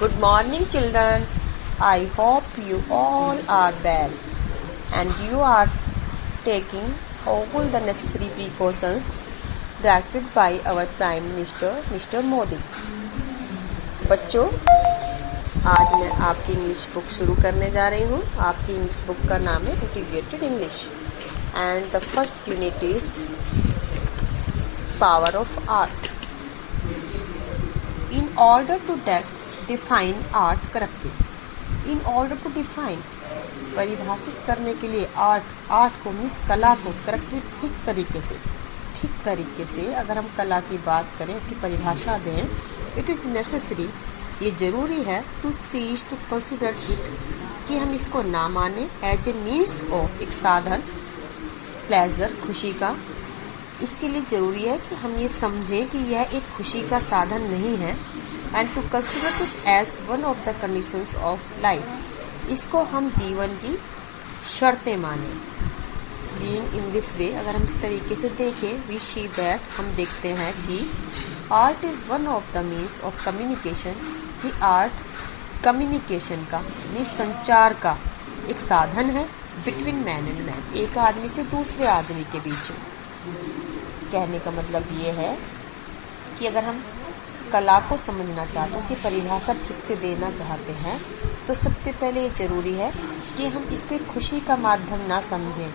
Good morning, children. I hope you all are well and you are taking all the necessary precautions directed by our Prime Minister, Mr. Modi. बच्चों, आज मैं आपकी English book शुरू करने जा रही हूँ. आपकी इंग्लिश बुक का नाम है integrated English and the first unit is power of art. In order to define art correctly, in order to define परिभाषित करने के लिए आर्ट को मीन्स कला को करेक्टली ठीक तरीके से अगर हम कला की बात करें, उसकी परिभाषा दें, इट इज़ नेसेसरी, ये जरूरी है, to cease to consider it, कि हम इसको ना माने एज ए मीन्स ऑफ, एक साधन, प्लेजर, खुशी का. इसके लिए ज़रूरी है कि हम ये समझें कि यह एक खुशी का साधन नहीं है. And to consider it as one of the conditions of life, इसको हम जीवन की शर्तें माने. मीन इन दिस वे, अगर हम इस तरीके से देखें, वी सी दैट, हम देखते हैं कि art is one of the means of communication, कि आर्ट कम्युनिकेशन का मीन्स संचार का एक साधन है बिटवीन मैन एंड मैन, एक आदमी से दूसरे आदमी के बीच. कहने का मतलब ये है कि अगर हम कला को समझना चाहते हैं, उसकी परिभाषा ठीक से देना चाहते हैं, तो सबसे पहले ये ज़रूरी है कि हम इसको खुशी का माध्यम ना समझें,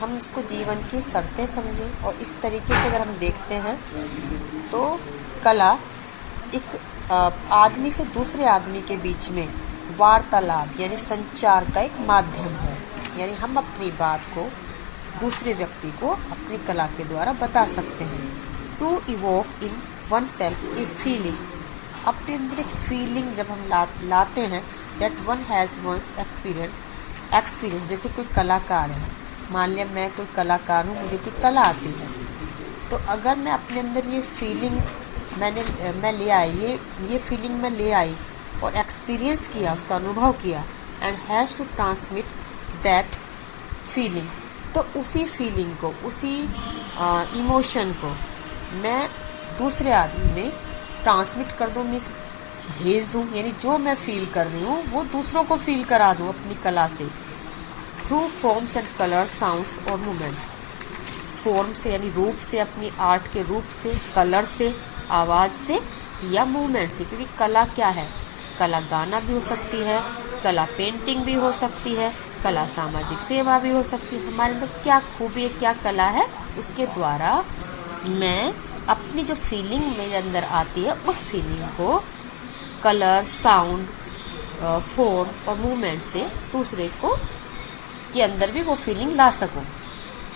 हम इसको जीवन की शर्तें समझें. और इस तरीके से अगर हम देखते हैं तो कला एक आदमी से दूसरे आदमी के बीच में वार्तालाप यानी संचार का एक माध्यम है. यानी हम अपनी बात को दूसरे व्यक्ति को अपनी कला के द्वारा बता सकते हैं. To evoke in oneself a feeling, अपने अंदर एक फीलिंग जब हम लाते हैं, that one has once experience. जैसे कोई कलाकार है, मान लिया मैं कोई कलाकार हूँ, मुझे कोई कला आती है, तो अगर मैं अपने अंदर ये फीलिंग मैं ले आई, ये फीलिंग मैं ले आई और एक्सपीरियंस किया, उसका अनुभव किया, and has to transmit that feeling, तो उसी फीलिंग को, उसी इमोशन को मैं दूसरे आदमी में ट्रांसमिट कर दूँ, मीन्स भेज दूँ. यानी जो मैं फील कर रही हूँ वो दूसरों को फील करा दूँ अपनी कला से, through forms and colour, sounds और मूवमेंट. फॉर्म से यानी रूप से, अपनी आर्ट के रूप से, कलर से, आवाज़ से या मूवमेंट से. क्योंकि कला क्या है? कला गाना भी हो सकती है, कला पेंटिंग भी हो सकती है, कला सामाजिक सेवा भी हो सकती है. हमारे अंदर क्या खूबी है, क्या कला है, उसके द्वारा मैं अपनी जो फीलिंग मेरे अंदर आती है, उस फीलिंग को कलर, साउंड, फॉर्म और मूवमेंट से दूसरे को के अंदर भी वो फीलिंग ला सकूं.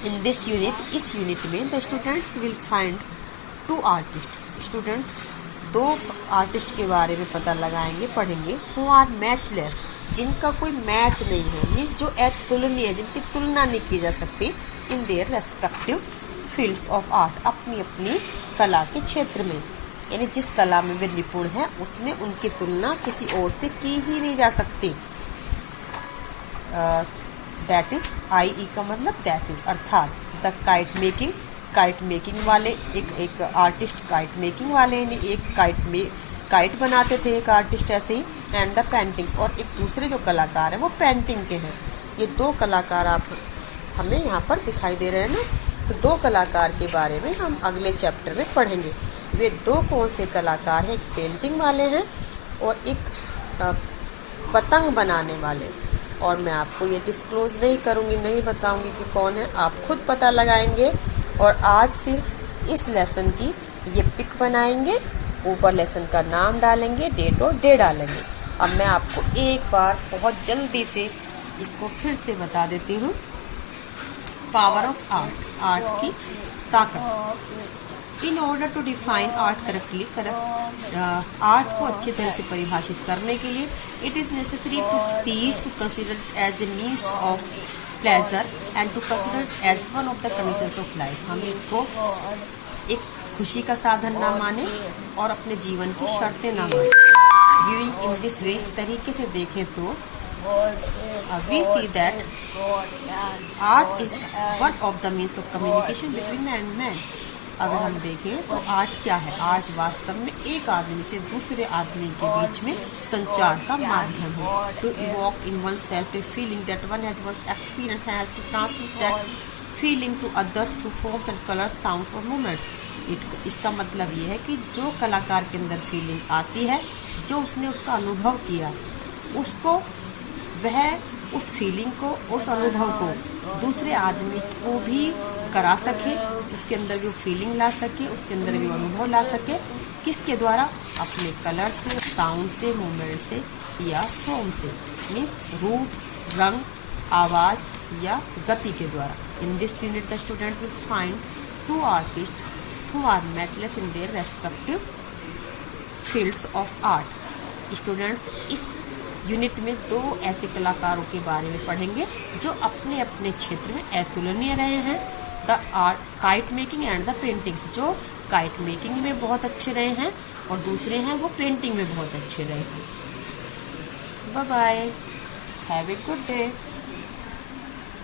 इन दिस यूनिट, इस यूनिट में the students will find two artist. Student दो आर्टिस्ट के बारे में पता लगाएंगे, पढ़ेंगे, हु आर मैचलेस, जिनका कोई मैच नहीं है, मीन्स जो अतुलनीय है, जिनकी तुलना नहीं की जा सकती, in their respective fields of art, अपनी अपनी कला के क्षेत्र में. यानी जिस कला में वे निपुण हैं, उसमें उनकी तुलना किसी और से की ही नहीं जा सकती. दैट इज आई का मतलब दैट इज, अर्थात द काइट मेकिंग वाले, एक आर्टिस्ट काइट मेकिंग वाले ने एक काइट बनाते थे, एक आर्टिस्ट ऐसे ही. एंड द पेंटिंग्स, और एक दूसरे जो कलाकार हैं वो पेंटिंग के हैं. ये दो कलाकार आप हमें यहाँ पर दिखाई दे रहे हैं ना, तो दो कलाकार के बारे में हम अगले चैप्टर में पढ़ेंगे. वे दो कौन से कलाकार हैं? एक पेंटिंग वाले हैं और एक पतंग बनाने वाले. और मैं आपको ये डिस्क्लोज नहीं करूँगी, नहीं बताऊँगी कि कौन है, आप खुद पता लगाएंगे. और आज सिर्फ इस लेसन की ये पिक बनाएंगे, ऊपर लेसन का नाम डालेंगे, डेट और डे डालेंगे. अब मैं आपको एक बार बहुत जल्दी से इसको फिर से बता देती हूँ. पावर ऑफ आर्ट, आर्ट की ताकत. In order to define art correctly, art को अच्छी तरह से परिभाषित करने के लिए, it is necessary to cease to consider as a means of pleasure and to consider as one of the conditions of life. हम इसको एक खुशी का साधन ना माने और अपने जीवन की शर्तें ना माने. व्यूइंग इन दिस वे, इस तरीके से देखें तो we see that art is one of the means of communication between man and man. अगर हम देखें तो आर्ट क्या है? आर्ट वास्तव में एक आदमी से दूसरे आदमी के बीच में संचार का माध्यम है। To evoke in oneself a feeling that one has once experience and has to transmit that feeling to others through forms and colours, sounds और मूवमेंट्स। इसका मतलब ये है कि जो कलाकार के अंदर फीलिंग आती है, जो उसने उसका अनुभव किया, उसको वह उस फीलिंग को, उस अनुभव को दूसरे आदमी को भी करा सके, उसके अंदर भी वो फीलिंग ला सके, उसके अंदर भी वो अनुभव ला सके। किसके द्वारा? अपने कलर से, साउंड से, मूवमेंट से या फॉर्म से, मीन्स रूप, रंग, आवाज या गति के द्वारा। इन this unit the student will find 2 artist who are matchless in their respective fields of art। Students इस यूनिट में 2 ऐसे कलाकारों के बारे में पढ़ेंगे जो अपने अपने क्षेत्र में अतुलनीय रहे हैं। The art kite making and the paintings, जो काइट मेकिंग में बहुत अच्छे रहे हैं और दूसरे हैं वो पेंटिंग में बहुत अच्छे रहे हैं। Bye bye, have a good day.